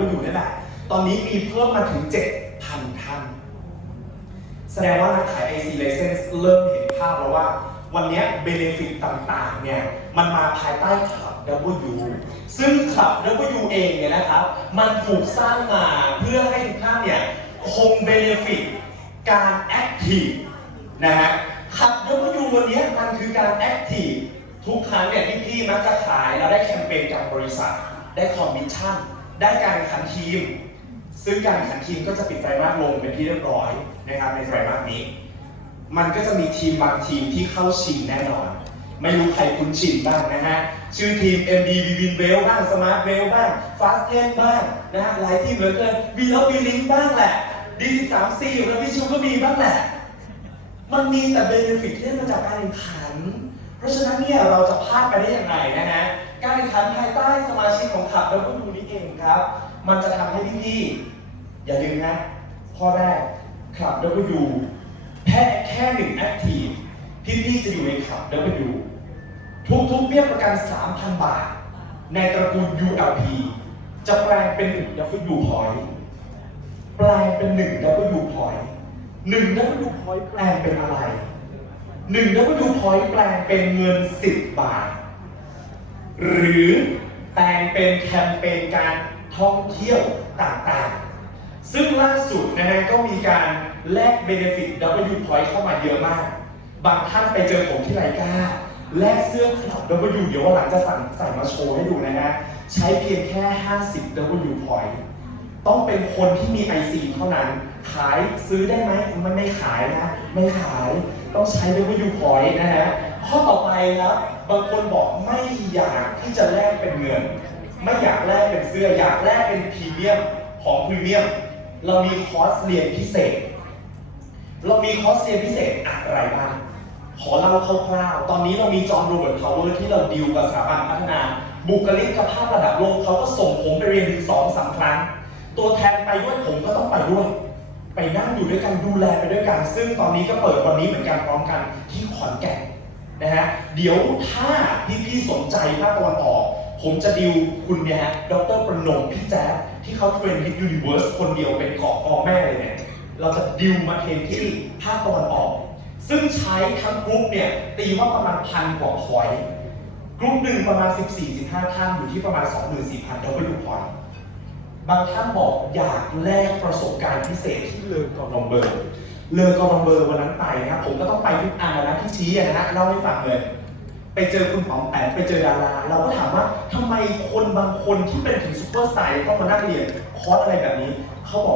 W นี่แหละตอนนี้มีเพิ่มมาถึง 7,000 ท่าน แสดงว่านักขาย IC License เริ่มเห็นภาพแล้วว่า วันนี้เบเนฟิตต่างๆเนี่ยมันมาภายใต้คลับ W ซึ่งคลับ W เองเนี่ยนะครับ มันถูกสร้างมาเพื่อให้ทุกท่านเนี่ยคงเบเนฟิตการแอคทีฟนะฮะคลับ W วันนี้มันคือการแอคทีฟทุกครั้งเนี่ยที่พี่มักจะขายแล้วได้แคมเปญจากบริษัทได้คอมมิชชั่น ได้การแข่งขันทีม ซึ่งการแข่งขันทีมก็จะปิดไตรมาสลงเป็นที่เรียบร้อยนะครับในไตรมาสนี้ มันก็จะมีทีมบางทีมที่เข้าชิงแน่นอน ไม่รู้ใครคุ้นชินบ้างนะฮะ ชื่อทีม MD v w i n w e l l บ้าง Smart w e l l บ้าง Fast 10บ้างนะฮะหลายทีมเหลือเกิน v ีแล้ววีลิงบ้างแหละ D13C แล้วพี่ชูก็มีบ้างแหละ มันมีแต่เบนฟิตที่ได้มาจากการแข่งขัน เพราะฉะนั้นเนี่ยเราจะพลาดไปได้ยังไงนะฮะ แข่งขันภายใต้สมาชิกของขับ W นี่เองครับ มันจะทำให้พี่ๆอย่าลืมนะ ข้อแรกขับ W แค่แค่หนึ่งแอคทีฟพี่ๆจะอยู่ในขับ W ทุกๆเบี้ยประกัน 3,000 บาท ในตระกูล ULP จะแปลงเป็น1 W point แปลงเป็น1 W point 1 W point แปลงเป็นอะไร1 W point แปลงเป็นเงิน 10 บาท หรือแปลงเป็นแคมเปญการท่องเที่ยวต่างๆ ซึ่งล่าสุดนะฮะก็มีการแลกเบเนฟิต W point เข้ามาเยอะมาก บางท่านไปเจอผมที่ไลกาแลกเสื้อคลับ W เดี๋ยววันหลังจะสั่งใส่มาโชว์ให้ดูนะฮะ ใช้เพียงแค่ 50 W point ต้องเป็นคนที่มี IC เท่านั้น ขายซื้อได้ไหม มันไม่ขายนะ ไม่ขาย ต้องใช้ W point นะฮะ ครับ บางคนบอกไม่อยากที่จะแลกเป็นเงิน ไม่อยากแลกเป็นเสื้อ อยากแลกเป็นพรีเมียมของพรีเมียม เรามีคอร์สเรียนพิเศษ เรามีคอร์สเรียนพิเศษอะไรบ้าง ขอเล่าคร่าวๆ ตอนนี้เรามีจอห์นโรเบิร์ตพาวเวอร์ที่เราดีลกับสถาบันพัฒนาบุคลิกภาพระดับโลกเขาก็ส่งผมไปเรียนถึงสองสามครั้ง ตัวแทนไปด้วยผมก็ต้องไปด้วยไปนั่งอยู่ด้วยกันดูแลไปด้วยกัน ซึ่งตอนนี้ก็เปิดวันนี้เหมือนกันพร้อมกันที่ขอนแก่น นะฮะเดี๋ยวถ้าพี่ๆสนใจภาคตะวันออก ผมจะดิวคุณเนี่ยฮะดรประนมพี่แจ๊ดที่เขาเทรนที่ยูนิเวอร์สคนเดียวเป็นเกาะกอแม่เลยเนี่ยเราจะดิวมาเทรนที่ภาคตะวันออก ซึ่งใช้ทั้งกรุ๊ปเนี่ยตีว่าประมาณพันกว่าพอยต์กรุ๊ปหนึ่งประมาณ 14-15 ท่านอยู่ที่ประมาณ 24,000 W พอยต์บางท่านบอกอยากแลกประสบการณ์พิเศษที่เลอกอรองเบอร์ เลยกอรองเบอร์วันนั้นไปนะครับผมก็ต้องไปทุกอันนะที่ชี้อะนะฮะเล่าให้ฟังเลย ไปเจอคุณป๋อมแปมไปเจอดาราเราก็ถามว่าทำไมคนบางคนที่เป็นถึงซูเปอร์สตาร์ต้องมานั่งเรียนคอร์สอะไรแบบนี้เขาบอก